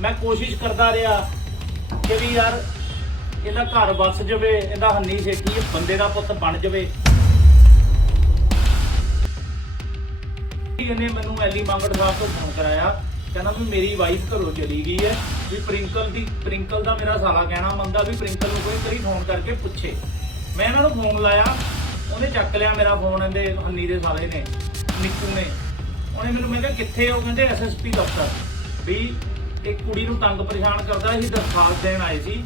ਮੈਂ ਕੋਸ਼ਿਸ਼ ਕਰਦਾ ਰਿਹਾ ਕਿ ਵੀ ਯਾਰ ਇਹਦਾ ਘਰ ਵੱਸ ਜਾਵੇ ਇਹਦਾ ਹੰਨੀ ਸੇਠੀ ਬੰਦੇ ਦਾ ਪੁੱਤ ਬਣ ਜਾਵੇ। ਇਹਨੇ ਮੈਨੂੰ ਐਲੀ ਮੰਗੜ ਸਾਹਿਬ ਤੋਂ ਫੋਨ ਕਰਾਇਆ, ਕਹਿੰਦਾ ਵੀ ਮੇਰੀ ਵਾਈਫ ਘਰੋਂ ਚਲੀ ਗਈ ਹੈ, ਵੀ ਪ੍ਰਿੰਕਲ ਦੀ, ਪ੍ਰਿੰਕਲ ਦਾ ਮੇਰਾ ਸਾਲਾ ਕਹਿਣਾ ਮੰਨਦਾ ਵੀ ਪ੍ਰਿੰਕਲ ਨੂੰ ਕੋਈ ਕਰੀ ਫੋਨ ਕਰਕੇ ਪੁੱਛੇ। ਮੈਂ ਇਹਨਾਂ ਨੂੰ ਫੋਨ ਲਾਇਆ, ਉਹਨੇ ਚੱਕ ਲਿਆ ਮੇਰਾ ਫੋਨ ਇਹਦੇ ਹੰਨੀ ਦੇ ਸਾਲੇ ਨੇ, ਨਿੱਕੂ ਨੇ। ਉਹਨੇ ਮੈਨੂੰ ਮੈਂ ਕਿਹਾ, ਕਿੱਥੇ ਹੋ ਕਹਿੰਦੇ ਐਸਐਸਪੀ ਦਫ਼ਤਰ। ਵੀ ਇੱਕ ਕੁੜੀ ਨੂੰ ਤੰਗ ਪਰੇਸ਼ਾਨ ਕਰਦਾ ਸੀ ਦਰਖਾਸਤ ਦੇਣ ਆਏ ਸੀ।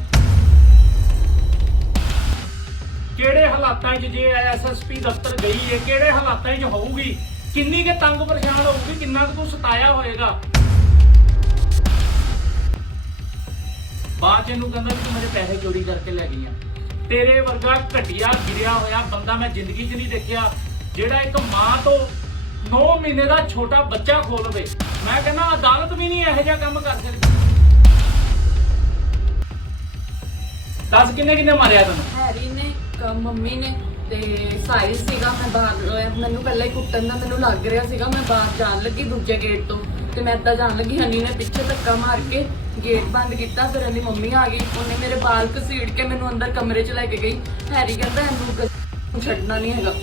ਕਿਹੜੇ ਹਾਲਾਤਾਂ 'ਚ ਜੇ ਐਸਐਸਪੀ ਦਫ਼ਤਰ ਗਈ ਹੈ, ਕਿਹੜੇ ਹਾਲਾਤਾਂ 'ਚ ਹੋਊਗੀ? ਕਿੰਨੀ ਕੇ ਤੰਗ ਪਰੇਸ਼ਾਨ ਹੋਊਗੀ, ਕਿੰਨਾ ਕੁ ਸਤਾਇਆ ਹੋਏਗਾ? ਬਾਅਦ 'ਚ ਇਹਨੂੰ ਕਹਿੰਦਾ ਵੀ ਤੂੰ ਮੇਰੇ ਪੈਸੇ ਚੋਰੀ ਕਰਕੇ ਲੈ ਗਈਆਂ ਤੇਰੇ ਵਰਗਾ ਘਟਿਆ ਗਿਰਿਆ ਹੋਇਆ ਬੰਦਾ ਮੈਂ ਜ਼ਿੰਦਗੀ 'ਚ ਨਹੀਂ ਦੇਖਿਆ, ਜਿਹੜਾ ਇੱਕ ਮਾਂ ਤੋਂ 9 ਮਹੀਨੇ ਦਾ ਛੋਟਾ ਬੱਚਾ ਖੋਲਵੇ ਮੈਂ ਕਹਿੰਦਾ, ਅਦਾਲਤ ਵੀ ਨਹੀਂ ਇਹੋ ਜਿਹਾ ਕੰਮ ਕਰ ਸਕਦੀ। ਦੱਸ ਕਿੰਨੇ ਕਿੰਨੇ ਮਾਰਿਆ ਤੈਨੂੰ? ਹੈਰੀ ਨੇ, ਕ- ਮੰਮੀ ਨੇ ਤੇ ਸਾਹਿਲ ਸੀਗਾ, ਮੈਂ ਬਾਹਰ ਮੈਨੂੰ ਪਹਿਲਾਂ ਹੀ ਕੁੱਟਣ ਦਾ ਮੈਨੂੰ ਲੱਗ ਰਿਹਾ ਸੀਗਾ। ਮੈਂ ਬਾਹਰ ਜਾਣ ਲੱਗੀ ਦੂਜੇ ਗੇਟ ਤੋਂ ਤੇ ਮੈਂ ਏਦਾਂ ਜਾਣ ਲੱਗੀ, ਹਨੀ ਨੇ ਪਿੱਛੇ ਧੱਕਾ ਮਾਰ ਕੇ ਗੇਟ ਬੰਦ ਕੀਤਾ। ਫਿਰ ਹਨੀ ਮੰਮੀ ਆ ਗਈ, ਉਹਨੇ ਮੇਰੇ ਬਾਲ ਘਸੀੜ ਕੇ ਮੈਨੂੰ ਅੰਦਰ ਕਮਰੇ 'ਚ ਲੈ ਕੇ ਗਈ। ਹੈਰੀ ਕਹਿੰਦਾ, ਇਹਨੂੰ ਗ- ਛੱਡਣਾ ਨਹੀਂ ਹੈਗਾ।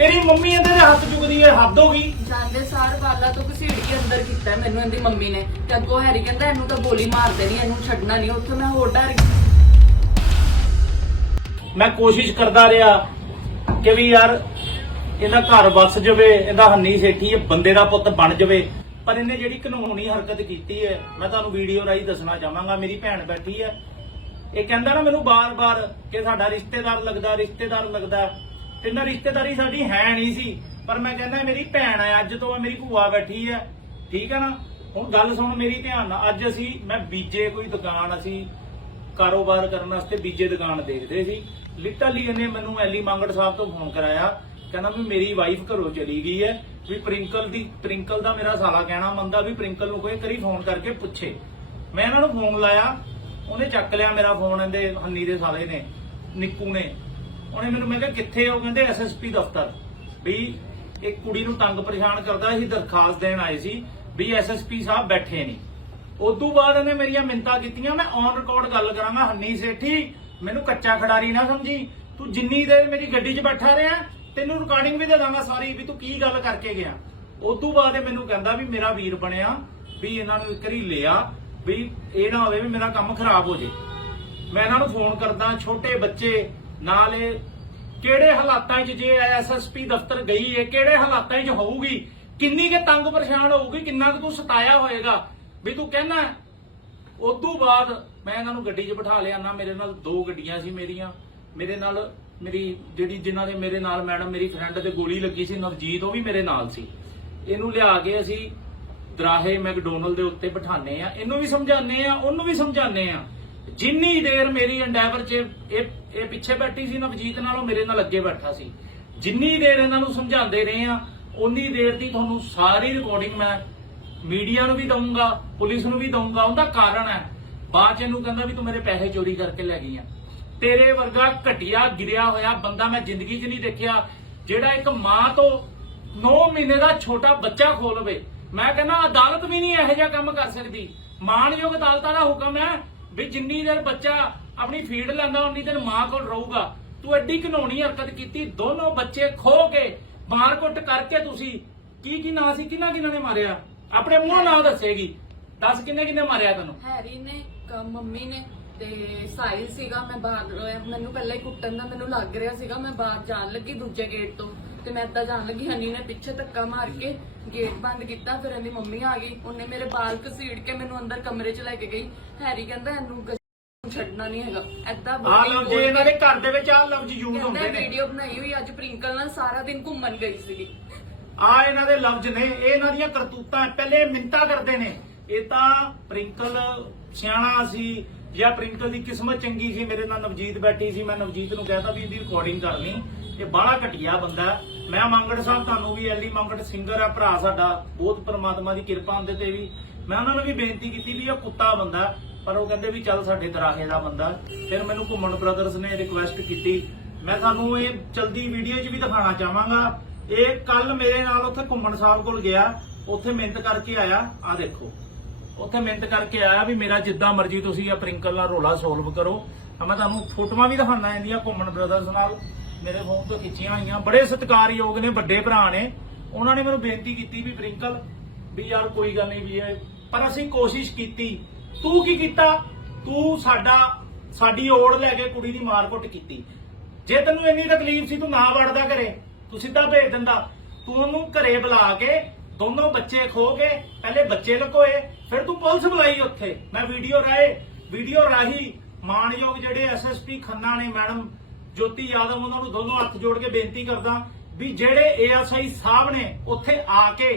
ਤੇਰੀ ਮੰਮੀ ਇਹਦੇ ਦੇ ਹੱਥ ਚੁੱਕਦੀ ਹੈ ਹੱਦ ਹੋ ਗਈ। ਜਾਂਦੇ ਸਾਰ ਵਾਲਾ ਤੋਂ ਘਸੀੜ ਕੇ ਅੰਦਰ ਕੀਤਾ ਮੈਨੂੰ ਇਹਦੀ ਮੰਮੀ ਨੇ। ਤੇ ਅੱਗੋਂ ਹੈਰੀ ਕਹਿੰਦਾ ਇਹਨੂੰ ਤਾਂ ਗੋਲੀ ਮਾਰ ਦੇਣੀ ਇਹਨੂੰ ਛੱਡਣਾ ਨਹੀਂ ਉੱਥੇ ਮੈਂ ਹੋਰ ਡਰ ਗਈ। ਮੈਂ ਕੋਸ਼ਿਸ਼ ਕਰਦਾ ਰਿਹਾ ਕਿ ਵੀ ਯਾਰ ਇਹਦਾ ਘਰ ਵਸ ਜਾਵੇ ਇਹਦਾ ਹੰਨੀ ਸੇਠੀ ਇਹ ਬੰਦੇ ਦਾ ਪੁੱਤ ਬਣ ਜਾਵੇ। ਪਰ ਇਹਨੇ ਜਿਹੜੀ ਕਾਨੂੰਨੀ ਹਰਕਤ ਕੀਤੀ ਹੈ ਮੈਂ ਤੁਹਾਨੂੰ ਵੀਡੀਓ ਰਾਹੀਂ ਦੱਸਣਾ ਚਾਹਾਂਗਾ ਮੇਰੀ ਭੈਣ ਬੈਠੀ ਹੈ। ਇਹ ਕਹਿੰਦਾ ਨਾ ਮੈਨੂੰ ਬਾਰ-ਬਾਰ ਕਿ ਸਾਡਾ ਰਿਸ਼ਤੇਦਾਰ ਲੱਗਦਾ ਰਿਸ਼ਤੇਦਾਰ ਲੱਗਦਾ। ਤੇ ਨਾ ਰਿਸ਼ਤੇਦਾਰੀ ਸਾਡੀ ਹੈ ਨਹੀਂ ਸੀ। ਪਰ ਮੈਂ ਕਹਿੰਦਾ ਮੇਰੀ ਭੈਣ ਹੈ, ਅੱਜ ਤੋਂ ਮੇਰੀ ਭੂਆ ਬੈਠੀ ਹੈ। ਠੀਕ ਹੈ ਨਾ? ਹੁਣ ਗੱਲ ਸੁਣ ਮੇਰੀ ਧਿਆਨ ਨਾਲ। ਅੱਜ ਅਸੀਂ, ਮੈਂ ਬੀਜੇ ਕੋਈ ਦੁਕਾਨ, ਅਸੀਂ ਕਾਰੋਬਾਰ ਕਰਨ ਵਾਸਤੇ ਬੀਜੇ ਦੁਕਾਨ ਦੇਖਦੇ ਸੀ। ਲਿਟਰਲੀ ਇਹਨੇ ਮੈਨੂੰ ਐਲੀ ਮੰਗੜ ਸਾਹਿਬ ਤੋਂ ਫੋਨ ਕਰਾਇਆ। ਕਹਿੰਦਾ ਵੀ ਮੇਰੀ ਵਾਈਫ ਘਰੋਂ ਚਲੀ ਗਈ ਹੈ, ਵੀ ਪ੍ਰਿੰਕਲ ਦੀ, ਪ੍ਰਿੰਕਲ ਦਾ ਮੇਰਾ ਸਾਲਾ ਕਹਿਣਾ ਮੰਨਦਾ ਵੀ ਪ੍ਰਿੰਕਲ ਨੂੰ ਕੋਈ ਕਰੀ ਫੋਨ ਕਰਕੇ ਪੁੱਛੇ। ਮੈਂ ਇਹਨਾਂ ਨੂੰ ਫੋਨ ਲਾਇਆ, ਉਹਨੇ ਚੱਕ ਲਿਆ ਮੇਰਾ ਫੋਨ ਇਹਦੇ, ਹੰਨੀ ਦੇ ਸਾਲੇ ਨੇ, ਨਿੱਕੂ ਨੇ। ਉਹਨੇ ਮੈਨੂੰ ਮੈਂ ਕਿਹਾ, ਕਿੱਥੇ ਹੋ ਕਹਿੰਦੇ ਐਸਐਸਪੀ ਦਫ਼ਤਰ। ਵੀ ਇੱਕ ਕੁੜੀ ਨੂੰ ਤੰਗ ਪਰੇਸ਼ਾਨ ਕਰਦਾ ਸੀ ਦਰਖਾਸਤ ਦੇਣ ਆਏ ਸੀ ਵੀ ਐਸਐਸਪੀ ਸਾਹਿਬ ਬੈਠੇ ਨਹੀਂ। ਉਦੋਂ ਬਾਅਦ ਇਹਨੇ ਮੇਰੀਆਂ ਮਿੰਤਾ ਕੀਤੀਆਂ, ਮੈਂ ਔਨ ਰਿਕਾਰਡ ਗੱਲ ਕਰਾਂਗਾ, ਹੰਨੀ ਸੇਠੀ, ਮੈਨੂੰ ਕੱਚਾ ਖਿਡਾਰੀ ਨਾ ਸਮਝੀ। ਤੂੰ ਜਿੰਨੀ ਦੇਰ ਮੇਰੀ ਗੱਡੀ 'ਚ ਬੈਠਾ ਰਿਹਾ, ਤੈਨੂੰ ਰਿਕਾਰਡਿੰਗ ਵੀ ਦੇ ਦਾਂਗਾ ਸਾਰੀ ਵੀ ਤੂੰ ਕੀ ਗੱਲ ਕਰਕੇ ਗਿਆ। ਉਦੋਂ ਬਾਅਦ ਇਹ ਮੈਨੂੰ ਕਹਿੰਦਾ ਵੀ ਮੇਰਾ ਵੀਰ ਬਣਿਆ, ਵੀ ਇਹਨਾਂ ਨੂੰ ਇੱਕ ਰੀ ਲਿਆ, ਵੀ ਇਹ ਨਾ ਹੋਵੇ ਵੀ ਮੇਰਾ ਕੰਮ ਖਰਾਬ ਹੋ ਜੇ। ਮੈਂ ਇਹਨਾਂ ਨੂੰ ਫੋਨ ਕਰਦਾ, ਛੋਟੇ ਬੱਚੇ ਨਾਲ ਇਹ ਕਿਹੜੇ ਹਾਲਾਤਾਂ 'ਚ ਜੇ ਐਸਐਸਪੀ ਦਫ਼ਤਰ ਗਈ ਹੈ ਕਿਹੜੇ ਹਾਲਾਤਾਂ 'ਚ ਹੋਊਗੀ? ਕਿੰਨੀ ਕੇ ਤੰਗ ਪਰੇਸ਼ਾਨ ਹੋਊਗੀ? ਕਿੰਨਾ ਕੁ ਤੂੰ ਸਤਾਇਆ ਹੋਏਗਾ? ਵੀ ਤੂੰ ਕਹਿਣਾ, ਉਦੋਂ ਬਾਅਦ ਮੈਂ ਇਹਨਾਂ ਨੂੰ ਗੱਡੀ 'ਚ ਬਿਠਾ ਲਿਆ ਨਾ, ਮੇਰੇ ਨਾਲ ਦੋ ਗੱਡੀਆਂ ਸੀ ਮੇਰੀਆਂ। ਮੇਰੇ ਨਾਲ ਮੇਰੀ ਜਿਹੜੀ ਜਿਨ੍ਹਾਂ ਦੇ ਮੇਰੇ ਨਾਲ ਮੈਡਮ, ਮੇਰੀ ਫਰੈਂਡ ਤੇ ਗੋਲੀ ਲੱਗੀ ਸੀ, ਨਵਜੀਤ, ਉਹ ਵੀ ਮੇਰੇ ਨਾਲ ਸੀ। ਇਹਨੂੰ ਲਿਆ ਕੇ ਅਸੀਂ ਦਰਾਹੇ ਮੈਕਡੋਨਲ ਦੇ ਉੱਤੇ ਬਿਠਾਣੇ ਆ ਇਹਨੂੰ ਵੀ ਸਮਝਾਣੇ ਆ ਉਹਨੂੰ ਵੀ ਸਮਝਾਣੇ ਆ ਜਿੰਨੀ ਦੇਰ ਮੇਰੀ ਐਂਡੈਵਰ 'ਚ ਇਹ ਇਹ ਪਿੱਛੇ ਬੈਠੀ ਸੀ, ਨਵਜੀਤ ਨਾਲ ਉਹ ਮੇਰੇ ਨਾਲ ਅੱਗੇ ਬੈਠਾ ਸੀ। ਜਿੰਨੀ ਦੇਰ ਇਹਨਾਂ ਨੂੰ ਸਮਝਾਉਂਦੇ ਰਹੇ ਆ ਉਨੀ ਦੇਰ ਦੀ ਤੁਹਾਨੂੰ ਸਾਰੀ ਰਿਕਾਰਡਿੰਗ ਮੈਂ ਮੀਡੀਆ ਨੂੰ ਵੀ ਦਊਂਗਾ, ਪੁਲਿਸ ਨੂੰ ਵੀ ਦਊਂਗਾ, ਉਹਦਾ ਕਾਰਨ ਹੈ। ਬਾਅਦ ਚ ਇਹਨੂੰ ਕਹਿੰਦਾ ਵੀ ਤੂੰ ਮੇਰੇ ਪੈਸੇ ਚੋਰੀ ਕਰਕੇ ਲੈ ਗਈ ਆ। ਤੇਰੇ ਵਰਗਾ ਘਟਿਆ ਗਿਰਿਆ ਹੋਇਆ ਬੰਦਾ ਮੈਂ ਜ਼ਿੰਦਗੀ 'ਚ ਨਹੀਂ ਦੇਖਿਆ, ਜਿਹੜਾ ਇੱਕ ਮਾਂ ਤੋਂ 9 ਮਹੀਨੇ ਦਾ ਛੋਟਾ ਬੱਚਾ ਖੋਲਵੇ। ਮੈਂ ਕਹਿੰਦਾ, ਅਦਾਲਤ ਵੀ ਨਹੀਂ ਇਹੋ ਜਿਹਾ ਕੰਮ ਕਰ ਸਕਦੀ। ਮਾਣਯੋਗ ਅਦਾਲਤਾਂ ਦਾ ਹੁਕਮ ਹੈ ਵੀ ਜਿੰਨੀ ਦੇਰ ਬੱਚਾ ਆਪਣੀ ਫੀਡ ਲੈਂਦਾ, ਉਨੀ ਦੇਰ ਮਾਂ ਕੋਲ ਰਹੂਗਾ। ਤੂੰ ਐਡੀ ਘਨੌਣੀ ਹਰਕਤ ਕੀਤੀ, ਦੋਨੋਂ ਬੱਚੇ ਖੋ ਕੇ ਮਾਰਕੁੱਟ ਕਰਕੇ ਤੁਸੀਂ ਕੀ ਕੀ ਨਾਂ ਸੀ ਕਿਹਨਾਂ ਕਿਹਨਾਂ ਨੇ ਮਾਰਿਆ? ਆਪਣੇ ਮੂੰਹ ਨਾਂ ਦੱਸੇਗੀ। ਦੱਸ ਕਿੰਨੇ ਕਿੰਨੇ ਮਾਰਿਆ ਤੈਨੂੰ? ਹੈਰੀ ਨੇ ਕ- ਮੰਮੀ ਨੇ ਤੇ ਸਾਹਿਲ ਸੀਗਾ, ਮੈਂ ਬਾਹਰ ਅਹ ਮੈਨੂੰ ਪਹਿਲਾਂ ਹੀ ਕੁੱਟਣ ਦਾ ਮੈਨੂੰ ਲੱਗ ਰਿਹਾ ਸੀਗਾ, ਮੈਂ ਬਾਹਰ ਜਾਣ ਲੱਗੀ ਦੂਜੇ ਗੇਟ ਤੋਂ ਤੇ ਮੈਂ ਏਦਾਂ ਜਾਣ ਲੱਗੀ, ਹਨੀ ਨੇ ਪਿੱਛੇ ਧੱਕਾ ਮਾਰ ਕੇ ਗੇਟ ਬੰਦ ਕੀਤਾ ਫਿਰ ਇਹਦੀ ਮੰਮੀ ਆ ਗਈ। ਉਹਨੇ ਮੇਰੇ ਬਾਲ ਘਸੀੜ ਕੇ ਮੈਨੂੰ ਅੰਦਰ ਕਮਰੇ 'ਚ ਲੈ ਕੇ ਗਈ। ਹੈਰੀ ਕਹਿੰਦਾ ਇਹਨੂੰ ਗ- ਛੱਡਣਾ ਨਹੀਂ ਹੈਗਾ। ਏਦਾਂ ਆ ਲਓ ਜੇ ਇਹਨਾਂ ਦੇ ਘਰ ਦੇ ਵਿੱਚ ਆ ਲਫ਼ਜ਼ ਯੂਜ਼ ਹੁੰਦੇ ਨੇ। ਵੀਡੀਓ ਬਣਾਈ ਹੋਈ ਅੱਜ ਪ੍ਰਿੰਕਲ ਨਾਲ ਸਾਰਾ ਦਿਨ ਘੁੰਮਣ ਗਈ ਸੀਗੀ। ਆ ਇਹਨਾਂ ਦੇ ਲਫ਼ਜ਼ ਨੇ। ਇਹ ਇਹਨਾਂ ਦੀਆਂ ਕਰਤੂਤਾਂ ਪਹਿਲੇ ਮਿੰਤਾ ਕਰਦੇ ਨੇ। ਇਹ ਤਾਂ ਪ੍ਰਿੰਕਲ ਸਿਆਣਾ ਸੀ ਜਾਂ ਪ੍ਰਿੰਕਲ ਦੀ ਕਿਸਮਤ ਚੰਗੀ ਸੀ? ਮੇਰੇ ਨਾਲ ਨਵਜੀਤ ਬੈਠੀ ਸੀ। ਮੈਂ ਨਵਜੀਤ ਨੂੰ ਕਹਿਤਾ ਵੀ ਇਹਦੀ ਰਿਕਾਰਡਿੰਗ ਕਰਨੀ ਇਹ ਬਾਹਲਾ ਘਟਿਆ ਬੰਦਾ। ਹੈ। ਮੈਂ ਮੰਗੜ ਸਾਹਿਬ ਤੁਹਾਨੂੰ ਵੀ ਐਲੀ ਮੰਗੜ ਸਿੰਗਰ ਆ, ਭਰਾ ਸਾਡਾ, ਬਹੁਤ ਪ੍ਰਮਾਤਮਾ ਦੀ ਕਿਰਪਾ ਹੁੰਦੇ ਤੇ ਵੀ। ਮੈਂ ਉਹਨਾਂ ਨੂੰ ਵੀ ਬੇਨਤੀ ਕੀਤੀ ਵੀ ਇਹ ਕੁੱਤਾ ਬੰਦਾ, ਪਰ ਉਹ ਕਹਿੰਦੇ ਵੀ ਚੱਲ ਸਾਡੇ ਦਰਾਹੇ ਦਾ ਬੰਦਾ। ਫਿਰ ਮੈਨੂੰ ਘੁੰਮਣ ਬ੍ਰਦਰਸ ਨੇ ਰਿਕੁਐਸਟ ਕੀਤੀ। ਮੈਂ ਤੁਹਾਨੂੰ ਇਹ ਚਲਦੀ ਵੀਡੀਓ 'ਚ ਵੀ ਦਿਖਾਉਣਾ ਚਾਹਾਂਗਾ। ਇਹ ਕੱਲ ਮੇਰੇ ਨਾਲ ਉੱਥੇ ਘੁੰਮਣ ਸਾਹਿਬ ਕੋਲ ਗਿਆ। ਉੱਥੇ ਮਿਹਨਤ ਕਰਕੇ ਆਇਆ। ਆ ਦੇਖੋ। ਉੱਥੇ ਮਿਹਨਤ ਕਰਕੇ ਆਇਆ ਵੀ ਮੇਰਾ ਜਿੱਦਾਂ ਮਰਜ਼ੀ ਤੁਸੀਂ ਆ ਪ੍ਰਿੰਕਲ ਨਾਲ ਰੋਲਾ ਸੋਲਵ ਕਰੋ। ਮੈਂ ਤੁਹਾਨੂੰ ਫੋਟੋਆਂ ਵੀ ਦਿਖਾਉਣਾ ਇਹਦੀਆਂ ਘੁੰਮਣ ਬ੍ਰਦਰਸ ਨਾਲ। ਮੇਰੇ ਫੋਨ ਤੋਂ ਖਿੱਚੀਆਂ ਹੋਈਆਂ ਬੜੇ ਸਤਿਕਾਰਯੋਗ ਨੇ, ਵੱਡੇ ਭਰਾ ਨੇ। ਉਹਨਾਂ ਨੇ ਮੈਨੂੰ ਬੇਨਤੀ ਕੀਤੀ ਵੀ ਪ੍ਰਿੰਕਲ, ਵੀ ਯਾਰ ਕੋਈ ਗੱਲ ਨਹੀਂ ਵੀ ਇਹ ਪਰ ਅਸੀਂ ਕੋਸ਼ਿਸ਼ ਕੀਤੀ। ਤੂੰ ਕੀ ਕੀਤਾ? ਤੂੰ ਸਾਡਾ ਸਾਡੀ ਓੜ ਲੈ ਕੇ ਕੁੜੀ ਦੀ ਮਾਰਕੁੱਟ ਕੀਤੀ। ਜੇ ਤੈਨੂੰ ਇੰਨੀ ਤਕਲੀਫ ਸੀ, ਤੂੰ ਨਾ ਵੜਦਾ ਘਰੇ। ਤੂੰ ਸਿੱਧਾ ਭੇਜ ਦਿੰਦਾ। ਤੂੰ ਉਹਨੂੰ ਘਰੇ ਬੁਲਾ ਕੇ ਦੋਨੋਂ ਬੱਚੇ ਖੋ ਕੇ ਪਹਿਲੇ ਬੱਚੇ ਲਕੋਏ, ਫਿਰ ਤੂੰ ਪੁਲਿਸ ਬੁਲਾਈ ਉੱਥੇ। ਮੈਂ ਵੀਡੀਓ ਰਾਏ ਵੀਡੀਓ ਰਾਹੀ ਮਾਨਯੋਗ ਜਿਹੜੇ ਐਸਐਸਪੀ ਖੰਨਾ ਨੇ, ਮੈਡਮ ਜੋਤੀ ਯਾਦਵ ਉਹਨਾਂ ਨੂੰ ਦੋਨੋਂ ਹੱਥ ਜੋੜ ਕੇ ਬੇਨਤੀ ਕਰਦਾ ਵੀ ਜਿਹੜੇ ਏਐਸਆਈ ਸਾਹਿਬ ਨੇ ਉੱਥੇ ਆ ਕੇ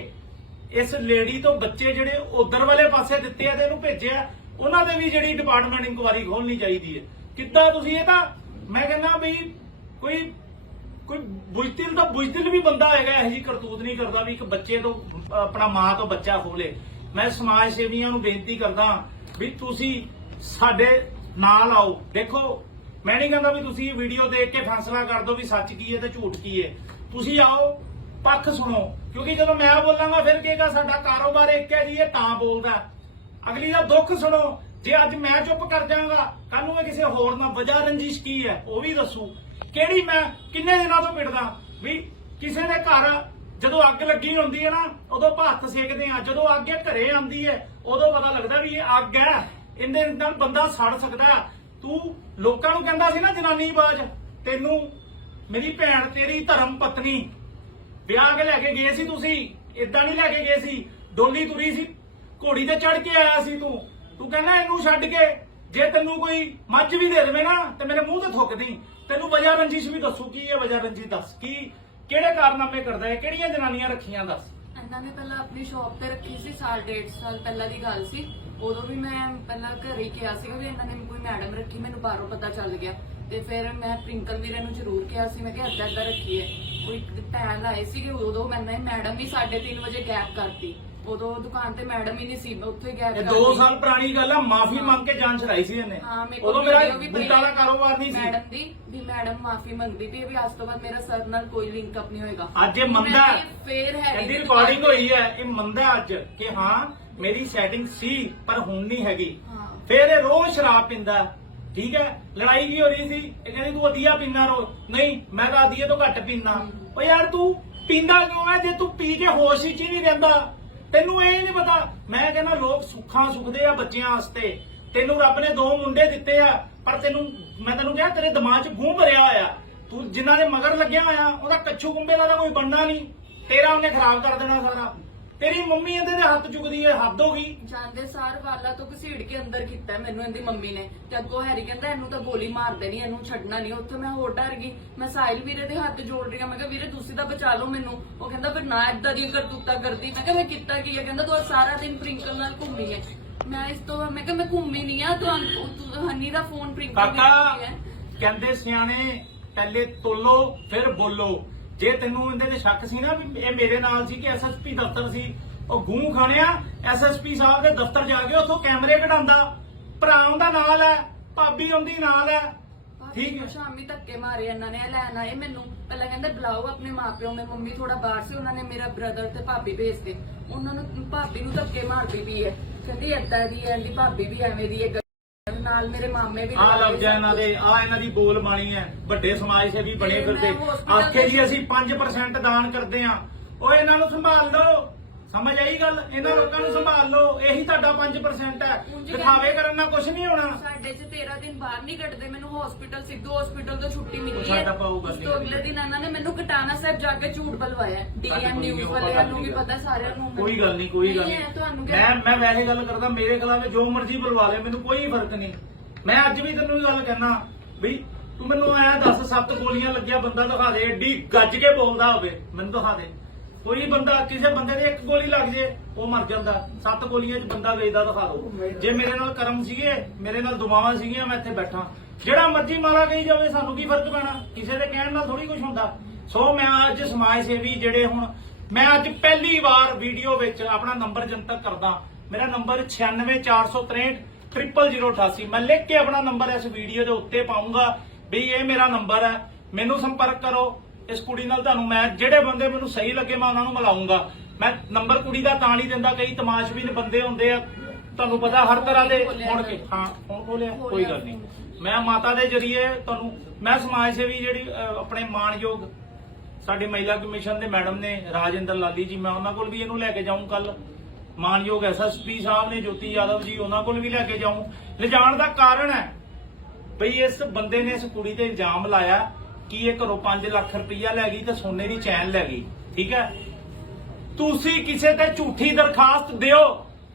ਇਸ ਲੇਡੀ ਤੋਂ ਬੱਚੇ ਜਿਹੜੇ ਉਧਰ ਵਾਲੇ ਪਾਸੇ ਦਿੱਤੇ ਆ ਤੇ ਇਹਨੂੰ ਭੇਜਿਆ ਉਹਨਾਂ ਦੇ ਵੀ ਜਿਹੜੀ ਡਿਪਾਰਟਮੈਂਟ ਇਨਕੁਆਰੀ ਖੋਲਣੀ ਚਾਹੀਦੀ ਹੈ। ਕਿੱਦਾਂ ਤੁਸੀਂ ਇਹ ਤਾਂ ਮੈਂ ਕਹਿੰਦਾ ਵੀ ਕੋਈ ਕੋਈ ਬੁਝਦਿਲ ਦਾ ਬੁਝਦਿਲ ਵੀ ਬੰਦਾ ਹੈਗਾ, ਇਹੋ ਜੀ ਕਰਤੂਤ ਨਹੀਂ ਕਰਦਾ ਵੀ ਇੱਕ ਬੱਚੇ ਤੋਂ, ਆਪਣਾ ਮਾਂ ਤੋਂ ਬੱਚਾ ਖੋਲੇ ਮੈਂ ਸਮਾਜ ਸੇਵੀਆਂ ਨੂੰ ਬੇਨਤੀ ਕਰਦਾ ਵੀ ਤੁਸੀਂ ਸਾਡੇ ਨਾਲ ਆਓ। ਦੇਖੋ ਮੈਂ ਨਹੀਂ ਕਹਿੰਦਾ ਵੀ ਤੁਸੀਂ ਵੀਡੀਓ ਦੇਖ ਕੇ ਫੈਸਲਾ ਕਰ ਦਿਓ ਵੀ ਸੱਚ ਕੀ ਹੈ ਤੇ ਝੂਠ ਕੀ ਹੈ। ਤੁਸੀਂ ਆਓ, ਪੱਖ ਸੁਣੋ। ਕਿਉਂਕਿ ਜਦੋਂ ਮੈਂ ਬੋਲਾਂਗਾ, ਫਿਰ ਕਹੇਗਾ ਸਾਡਾ ਕਾਰੋਬਾਰ ਇੱਕ ਹੈ ਜੀ, ਇਹ ਤਾਂ ਬੋਲਦਾ। ਅਗਲੀ ਦਾ ਦੁੱਖ ਸੁਣੋ। ਜੇ ਅੱਜ ਮੈਂ ਚੁੱਪ ਕਰ ਜਾਵਾਂਗਾ ਕੱਲ ਨੂੰ ਮੈਂ ਕਿਸੇ ਹੋਰ ਨਾਲ ਵਜ੍ਹਾ ਰੰਜਿਸ਼ ਕੀ ਹੈ? ਉਹ ਵੀ ਦੱਸੂ। ਕਿਹੜੀ ਮੈਂ, ਕਿੰਨੇ ਦਿਨਾਂ ਤੋਂ ਪਿੜਦਾ ਵੀ ਕਿਸੇ ਦੇ ਘਰ ਜਦੋਂ ਅੱਗ ਲੱਗੀ ਹੁੰਦੀ ਹੈ ਨਾ, ਉਦੋਂ ਭਾਤ ਸੇਕਦੇ ਆ ਜਦੋਂ ਅੱਗ ਘਰੇ ਆਉਂਦੀ ਹੈ, ਉਦੋਂ ਪਤਾ ਲੱਗਦਾ ਵੀ ਇਹ ਅੱਗ ਹੈ। ਇਹਦੇ ਨਾਲ ਬੰਦਾ ਸੜ ਸਕਦਾ। ਤੂੰ ਲੋਕਾਂ ਨੂੰ ਕਹਿੰਦਾ ਸੀ ਨਾ ਜਨਾਨੀ ਬਾਜ, ਤੈਨੂੰ ਮੇਰੀ ਭੈਣ ਤੇਰੀ ਧਰਮ ਪਤਨੀ ਵਿਆਹ ਕੇ ਲੈ ਕੇ ਗਏ ਸੀ ਤੁਸੀਂ ਇਦਾਂ ਨਹੀਂ ਲੈ ਕੇ ਗਏ ਸੀ, ਡੋਲੀ ਤੁਰੀ ਸੀ, ਘੋੜੀ ਤੇ ਚੜ ਕੇ ਆਇਆ ਸੀ ਤੂੰ ਤੂੰ ਕਹਿੰਦਾ ਇਹਨੂੰ ਛੱਡ ਕੇ, ਜੇ ਤੈਨੂੰ ਕੋਈ ਮੱਝ ਵੀ ਦੇ ਦੇਵੇ ਨਾ, ਤੇ ਮੇਰੇ ਮੂੰਹ ਤੇ ਥੁੱਕ ਦੀ ਤੈਨੂੰ ਵਜਾ ਰੰਜੀਸ਼ ਵੀ ਦੱਸੂ, ਕੀ ਹੈ ਵਜਾ ਰੰਜਿਸ਼, ਦੱਸ ਕੀ, ਕਿਹੜੇ ਕਾਰਨਾਮੇ ਕਰਦਾ ਹੈ, ਕਿਹੜੀਆਂ ਜਨਾਨੀਆਂ ਰੱਖੀਆਂ, ਦੱਸ। ਇਹਨਾਂ ਨੇ ਪਹਿਲਾਂ ਆਪਣੀ ਸ਼ਾਪ ਤੇ ਰੱਖੀ ਸੀ, ਸਾਲ ਡੇਢ ਸਾਲ ਪਹਿਲਾਂ ਦੀ ਗੱਲ ਸੀ। ਉਦੋਂ ਵੀ ਮੈਂ ਪਹਿਲਾਂ ਘਰੇ ਹੀ ਕਿਹਾ ਸੀਗਾ ਵੀ ਇਹਨਾਂ ਨੇ ਕੋਈ ਮੈਡਮ ਰੱਖੀ, ਮੈਨੂੰ ਬਾਹਰੋਂ ਪਤਾ ਚੱਲ ਗਿਆ। ਤੇ ਫਿਰ ਮੈਂ ਪ੍ਰਿੰਕਲ ਵੀਰੇ ਨੂੰ ਜ਼ਰੂਰ ਕਿਹਾ ਸੀ, ਮੈਂ ਕਿਹਾ ਏਦਾਂ ਏਦਾਂ ਰੱਖੀਏ। ਕੋਈ ਟਾਈਮ ਆਏ ਸੀਗੇ, ਉਦੋਂ ਮੈਂ ਮੈਡਮ ਵੀ 3:30 ਵਜੇ ਗੈਪ ਕਰਤੀ। ਉਦੋਂ ਦੁਕਾਨ ਤੇ ਮੈਡਮ ਹੀ ਨਹੀਂ ਸੀ ਮੈਂ ਉੱਥੇ ਗੈਪ ਇਹ 2 ਸਾਲ ਪੁਰਾਣੀ ਗੱਲ ਆ ਮਾਫੀ ਮੰਗ ਕੇ ਜਾਨ ਛੜਾਈ ਸੀ ਇਹਨੇ। ਹਾਂ ਮੇਰੇ ਕੋਲ ਉਦੋਂ ਮੇਰਾ video ਵੀ ਪਈ ਬੂਟਾ ਦਾ ਹੈ। ਕਾਰੋਬਾਰ ਨਹੀਂ ਸੀ। ਮੈਡਮ ਦੀ ਵੀ ਮੈਡਮ ਮਾਫੀ ਮੰਗਦੀ ਹੈ ਵੀ ਅੱਜ ਤੋਂ ਬਾਅਦ ਮੇਰਾ ਸਰ ਨਾਲ ਕੋਈ ਲਿੰਕ ਅਪ ਨਹੀਂ ਹੋਏਗਾ। ਅੱਜ ਇਹ ਮੰਦਾ ਹੈ। ਫੇਰ ਹੈ ਇਹਦੀ ਰਿਕਾਰਡਿੰਗ ਹੋਈ ਹੈ ਇਹ ਮੰਦਾ ਅੱਜ ਕਿ ਹਾਂ ਮੇਰੀ ਸੈਟਿੰਗ ਸੀ ਪਰ ਹੁਣ ਨਹੀਂ ਹੈਗੀ। ਹਾਂ। ਫਿਰ ਇਹ ਰੋਜ਼ ਸ਼ਰਾਬ ਪੀਂਦਾ ਹੈ। ਠੀਕ ਹੈ? ਲੜਾਈ ਕੀ ਹੋ ਰਹੀ ਸੀ? ਇਹ ਕਹਿੰਦੀ ਤੂੰ ਅਧੀਆ ਪੀਂਦਾ ਰੋ। ਨਹੀਂ ਮੈਂ ਤਾਂ ਅਧੀਏ ਤੋਂ ਘੱਟ ਪੀਂਦਾ। ਓ ਯਾਰ ਤੂੰ ਪੀਂਦਾ ਕਿਉਂ ਹੈ? ਜੇ ਤੂੰ ਪੀ ਕੇ ਹੋਸ਼ ਵਿੱਚ ਹੀ ਨਹੀਂ ਰਹਿੰਦਾ। ਤੈਨੂੰ ਇਹ ਨਹੀਂ ਪਤਾ, ਮੈਂ ਕਹਿੰਦਾ ਲੋਕ ਸੁੱਖਾਂ ਸੁਖਦੇ ਆ ਬੱਚਿਆਂ ਵਾਸਤੇ। ਤੈਨੂੰ ਰੱਬ ਨੇ ਦੋ ਮੁੰਡੇ ਦਿੱਤੇ ਆ, ਪਰ ਤੈਨੂੰ, ਮੈਂ ਤੈਨੂੰ ਕਿਹਾ, ਤੇਰੇ ਦਿਮਾਗ 'ਚ ਗੂੰ ਭਰਿਆ ਹੋਇਆ। ਤੂੰ ਜਿਨ੍ਹਾਂ ਦੇ ਮਗਰ ਲੱਗਿਆ ਹੋਇਆ, ਉਹਦਾ ਕੱਛੂ ਕੁੰਬੇ ਦਾ ਤਾਂ ਕੋਈ ਬਣਨਾ ਨਹੀਂ। ਤੇਰਾ ਉਹਨੇ ਖਰਾਬ ਕਰ ਦੇਣਾ ਸਾਰਾ। ਤੇਰੀ ਮੰਮੀ ਇਹਦੇ ਦੇ ਹੱਥ ਚੁੱਕਦੀ ਹੈ ਹੱਦ ਹੋ ਗਈ। ਜਾਂਦੇ ਸਾਰ ਵਾਲਾ ਤੋਂ ਘਸੀੜ ਕੇ ਅੰਦਰ ਕੀਤਾ ਮੈਨੂੰ ਇਹਦੀ ਮੰਮੀ ਨੇ। ਤੇ ਅੱਗੋਂ ਹੈਰੀ ਕਹਿੰਦਾ ਇਹਨੂੰ ਤਾਂ ਗੋਲੀ ਮਾਰ ਦੇਣੀ ਇਹਨੂੰ ਛੱਡਣਾ ਨਹੀਂ। ਉੱਥੇ ਮੈਂ ਹੋਰ ਡਰ ਗਈ। ਮੈਂ ਸਾਹਿਲ ਵੀਰੇ ਦੇ ਹੱਥ ਜੋੜ ਰਹੀ ਹਾਂ। ਮੈਂ ਕਿਹਾ ਵੀਰੇ ਤੁਸੀਂ ਤਾਂ ਬਚਾ ਲਓ ਮੈਨੂੰ। ਉਹ ਕਹਿੰਦਾ ਫਿਰ ਨਾ ਏਦਾਂ ਦੀ ਕਰਤੂਤਾ ਕਰਦੀ। ਮੈਂ ਕਿਹਾ ਮੈਂ ਕੀਤਾ ਕੀ ਹੈ? ਕਹਿੰਦਾ ਤੂੰ ਸਾਰਾ ਦਿਨ ਪ੍ਰਿੰਕਲ ਨਾਲ ਘੁੰਮੀ ਹੈ। ਮੈਂ ਇਸ ਤੋਂ ਮੈਂ ਕਿਹਾ ਮੈਂ ਘੁੰਮੀ ਨਹੀਂ ਆ। ਤੂੰ ਹਨੀ ਦਾ ਫੋਨ ਪ੍ਰਿੰਕਲ ਕਾਕਾ ਕਹਿੰਦੇ ਸਿਆਣੇ ਪਹਿਲੇ ਤੋਲੋ ਫਿਰ ਬੋਲੋ। ਜੇ ਤੈਨੂੰ ਇਹਦੇ ਤੇ ਸ਼ੱਕ ਸੀ ਨਾ ਵੀ ਇਹ ਮੇਰੇ ਨਾਲ ਸੀ ਕਿ ਐਸਐਸਪੀ ਦਫ਼ਤਰ ਸੀ ਉਹ ਗੂੰ ਖਾਣਿਆ ਐਸਐਸਪੀ ਸਾਹਿਬ ਦੇ ਦਫ਼ਤਰ ਜਾ ਕੇ ਉੱਥੋਂ ਕੈਮਰੇ ਕਢਾਉਂਦਾ। ਭਰਾ ਉਹਦਾ ਨਾਲ ਹੈ ਭਾਬੀ ਉਹਦੀ ਨਾਲ ਹੈ। ਠੀਕ ਹੈ ਸ਼ਾਮੀ ਧੱਕੇ ਮਾਰੇ ਇਹਨਾਂ ਨੇ ਲੈਣ ਆਏ ਮੈਨੂੰ ਪਹਿਲਾਂ ਕਹਿੰਦੇ ਬੁਲਾਓ ਆਪਣੇ ਮਾਪਿਓ ਮੇਰੇ ਮੰਮੀ ਥੋੜਾ ਬਾਹਰ ਸੀ ਉਹਨਾਂ ਨੇ ਮੇਰਾ ਬ੍ਰਦਰ ਤੇ ਭਾਬੀ ਭੇਜਦੇ ਉਹਨਾਂ ਨੂੰ ਭਾਬੀ ਨੂੰ ਧੱਕੇ ਮਾਰਦੀ ਵੀ ਹੈ। ਕਹਿੰਦੀ ਏਦਾਂ ਦੀ ਹੈ ਇਹਦੀ ਭਾਬੀ ਵੀ ਐਵੇਂ ਦੀ ਹੈ ਨਾਲ ਮੇਰੇ ਮਾਮੇ ਵੀ ਆ ਲੱਗ ਜਾ ਇਹਨਾਂ ਦੇ ਆ ਇਹਨਾਂ ਦੀ ਬੋਲ ਬਾਣੀ ਹੈ ਵੱਡੇ ਸਮਾਜ ਸੇਵੀ ਬਣੇ ਫਿਰਦੇ। ਆਖੇ ਜੀ ਅਸੀਂ 5% ਦਾਨ ਕਰਦੇ ਆ ਓਏ ਇਹਨਾਂ ਨੂੰ ਸੰਭਾਲ ਲਓ ਸਮਝ ਆਈ ਗੱਲ? ਇਹਨਾਂ ਲੋਕਾਂ ਨੂੰ ਸੰਭਾਲ ਲਓ। ਇਹੀ ਤੁਹਾਡਾ 5% ਹੈ। ਦਿਖਾਵੇ ਕਰਨ ਨਾਲ ਕੁਝ ਨਹੀਂ ਹੋਣਾ। ਸਾਡੇ ਚ 13 ਦਿਨ ਬਾਹਰ ਨਹੀਂ ਕੱਢਦੇ। ਮੈਨੂੰ ਹਸਪੀਟਲ ਸਿੱਧੂ ਹਸਪੀਟਲ ਤੋਂ ਛੁੱਟੀ ਮਿਲੀ ਹੈ। ਸਾਡਾ ਪਾਊਗਾ ਉਸ ਤੋਂ ਅਗਲੇ ਦਿਨ ਇਹਨਾਂ ਨੇ ਮੈਨੂੰ ਕਟਾਣਾ ਸਾਹਿਬ ਜਾ ਕੇ ਝੂਠ ਬਲਵਾਇਆ। ਡੀਐਮ ਨਿਊਜ਼ ਵਾਲਿਆਂ ਨੂੰ ਵੀ ਪਤਾ ਸਾਰਿਆਂ ਨੂੰ। ਕੋਈ ਗੱਲ ਨਹੀਂ ਕੋਈ ਗੱਲ ਹੈ, ਨਹੀਂ। ਤੁਹਾਨੂੰ ਮੈਂ ਕਿਹਾ ਮੈਂ ਵੈਸੇ ਗੱਲ ਕਰਦਾ ਮੇਰੇ ਖਿਲਾਫ ਜੋ ਮਰਜ਼ੀ ਬੁਲਵਾ ਲੈ ਮੈਨੂੰ ਕੋਈ ਫ਼ਰਕ ਨਹੀਂ। ਮੈਂ ਅੱਜ ਵੀ ਤੈਨੂੰ ਇਹ ਗੱਲ ਕਹਿਣਾ ਵੀ ਤੂੰ ਮੈਨੂੰ ਆਇਆ ਦੱਸ ਸੱਤ ਗੋਲੀਆਂ ਲੱਗਿਆ ਬੰਦਾ ਦਿਖਾ ਦੇ ਏਡੀ ਗੱਜ ਕੇ ਬੋਲਦਾ ਹੋਵੇ। ਮੈਨੂੰ ਦਿਖਾ ਦੇ। ਕੋਈ ਬੰਦਾ, ਕਿਸੇ ਬੰਦੇ ਦੇ ਇੱਕ ਗੋਲੀ ਲੱਗ ਜੇ, ਉਹ ਮਰ ਜਾਂਦਾ। ਸੱਤ ਗੋਲੀਆਂ 'ਚ ਬੰਦਾ ਵੇਚਦਾ ਦਿਖਾ ਦਿਓ। ਜੇ ਮੇਰੇ ਨਾਲ ਕਰਮ ਸੀਗੇ, ਮੇਰੇ ਨਾਲ ਦੁਆਵਾਂ ਸੀਗੀਆਂ, ਮੈਂ ਇੱਥੇ ਬੈਠਾ। ਜਿਹੜਾ ਮਰਜ਼ੀ ਮਾਰਾ ਗਈ ਜਾਵੇ, ਸਾਨੂੰ ਕੀ ਫ਼ਰਕ ਪੈਣਾ? ਕਿਸੇ ਦੇ ਕਹਿਣ ਨਾਲ ਥੋੜੀ ਕੁਝ ਹੁੰਦਾ। ਸੋ ਮੈਂ ਅੱਜ ਸਮਾਜ ਸੇਵੀ ਜਿਹੜੇ ਹੁਣ, ਮੈਂ ਅੱਜ ਪਹਿਲੀ ਵਾਰ ਵੀਡੀਓ ਵਿੱਚ ਆਪਣਾ ਨੰਬਰ ਜਨਤਕ ਕਰਦਾ। ਮੇਰਾ ਨੰਬਰ 96463 00088 ਮੈਂ ਲਿਖ ਕੇ ਆਪਣਾ ਨੰਬਰ ਇਸ ਵੀਡੀਓ ਦੇ ਉੱਤੇ ਪਾਉਂਗਾ ਵੀ ਇਹ ਮੇਰਾ ਨੰਬਰ ਹੈ। ਮੈਨੂੰ ਸੰਪਰਕ ਕਰੋ। ਇਸ ਕੁੜੀ ਨਾਲ ਤੁਹਾਨੂੰ ਮੈਂ ਜਿਹੜੇ ਬੰਦੇ ਮੈਨੂੰ ਸਹੀ ਲੱਗੇ ਮੈਂ ਉਹਨਾਂ ਨੂੰ ਮਿਲਾਉਂਗਾ। ਮੈਂ ਨੰਬਰ ਕੁੜੀ ਦਾ ਤਾਂ ਨਹੀਂ ਦਿੰਦਾ ਕਈ ਤਮਾਸ਼ਬੀਨ ਬੰਦੇ ਹੁੰਦੇ ਆ ਤੁਹਾਨੂੰ ਪਤਾ ਹਰ ਤਰ੍ਹਾਂ ਦੇ ਹੁਣ ਕੇ ਹਾਂ ਫੋਨ ਖੋਲਿਆ ਕੋਈ ਗੱਲ ਨਹੀਂ। ਮੈਂ ਮਾਤਾ ਦੇ ਜਰੀਏ ਤੁਹਾਨੂੰ ਮੈਂ ਸਮਾਜ ਸੇਵੀ ਜਿਹੜੀ ਅਹ, ਆਪਣੇ ਮਾਣਯੋਗ ਸਾਡੇ ਮਹਿਲਾ ਕਮਿਸ਼ਨ ਦੇ ਮੈਡਮ ਨੇ ਰਾਜਿੰਦਰ ਲਾਲੀ ਜੀ ਮੈਂ ਉਹਨਾਂ ਕੋਲ ਵੀ ਇਹਨੂੰ ਲੈ ਕੇ ਜਾਊਂ ਕੱਲ ਮਾਨਯੋਗ ਐਸਐਸਪੀ ਸਾਹਿਬ ਨੇ ਜੋਤੀ ਯਾਦਵ ਜੀ ਉਹਨਾਂ ਕੋਲ ਵੀ ਲੈ ਕੇ ਜਾਊਂ। ਲਿਜਾਣ ਦਾ ਕਾਰਨ ਹੈ ਭਈ ਇਸ ਬੰਦੇ ਨੇ ਇਸ ਕੁੜੀ ਤੇ ਇਲਜ਼ਾਮ ਲਾਇਆ। ਕੀ ਇਹ ਘਰੋਂ 5 ਲੱਖ ਰੁਪਈਆ ਲੈ ਗਈ ਤੇ ਸੋਨੇ ਦੀ ਚੈਨ ਲੈ ਗਈ, ਠੀਕ ਹੈ? ਤੁਸੀਂ ਕਿਸੇ ਤੇ ਝੂਠੀ ਦਰਖਾਸਤ ਦਿਓ।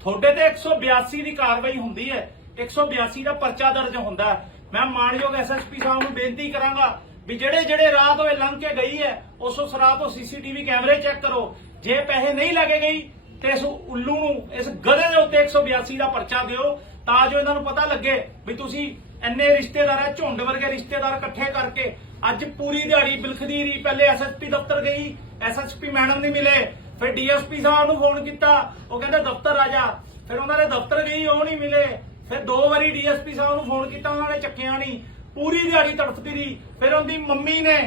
ਤੁਹਾਡੇ ਤੇ 182 ਦੀ ਕਾਰਵਾਈ ਹੁੰਦੀ ਹੈ। 182 ਦਾ ਪਰਚਾ ਦਰਜ ਹੁੰਦਾ ਮੈਂ ਮਾਨਯੋਗ ਐਸਐਸਪੀ ਸਾਹਿਬ ਨੂੰ ਬੇਨਤੀ ਕਰਾਂਗਾ ਵੀ ਜਿਹੜੇ ਜਿਹੜੇ ਰਾਹ ਤੋਂ ਲੰਘ ਕੇ ਗਈ ਹੈ, ਉਸ ਉਸ ਰਾਹ ਤੋਂ ਸੀਸੀਟੀਵੀ ਕੈਮਰੇ ਚੈੱਕ ਕਰੋ। ਜੇ ਪੈਸੇ ਨਹੀਂ ਲੱਗੇ ਗਈ, ਤੇ ਇਸ ਉੱਲੂ ਨੂੰ, ਇਸ ਗਧੇ ਦੇ ਉੱਤੇ 182 ਦਾ ਪਰਚਾ ਦਿਓ, ਤਾਂ ਜੋ ਇਹਨਾਂ ਨੂੰ ਪਤਾ ਲੱਗੇ ਵੀ ਤੁਸੀਂ ਇੰਨੇ ਰਿਸ਼ਤੇਦਾਰ ਹੈ, ਝੁੰਡ ਵਰਗੇ ਰਿਸ਼ਤੇਦਾਰ ਇਕੱਠੇ ਕਰਕੇ ਅੱਜ ਪੂਰੀ ਦਿਹਾੜੀ ਬਿਲਖਦੀ ਰਹੀ, ਪਹਿਲੇ ਐਸਐਸਪੀ ਦਫ਼ਤਰ ਗਈ ਐਸਐਸਪੀ ਮੈਡਮ ਨਹੀਂ ਮਿਲੇ, ਫਿਰ ਡੀਐਸਪੀ ਸਾਹਿਬ ਨੂੰ ਫੋਨ ਕੀਤਾ, ਉਹ ਕਹਿੰਦੇ ਦਫ਼ਤਰ ਆ ਜਾ, ਫਿਰ ਉਹਨਾਂ ਦੇ ਦਫ਼ਤਰ ਗਈ, ਉਹ ਨਹੀਂ ਮਿਲੇ, ਫਿਰ ਦੋ ਵਾਰੀ ਡੀਐਸਪੀ ਸਾਹਿਬ ਨੂੰ ਫੋਨ ਕੀਤਾ, ਉਹਨਾਂ ਨੇ ਚੱਕਿਆ ਨਹੀਂ, ਪੂਰੀ ਦਿਹਾੜੀ ਤੜਫਦੀ ਰਹੀ, ਫਿਰ ਉਹਦੀ ਮੰਮੀ ਨੇ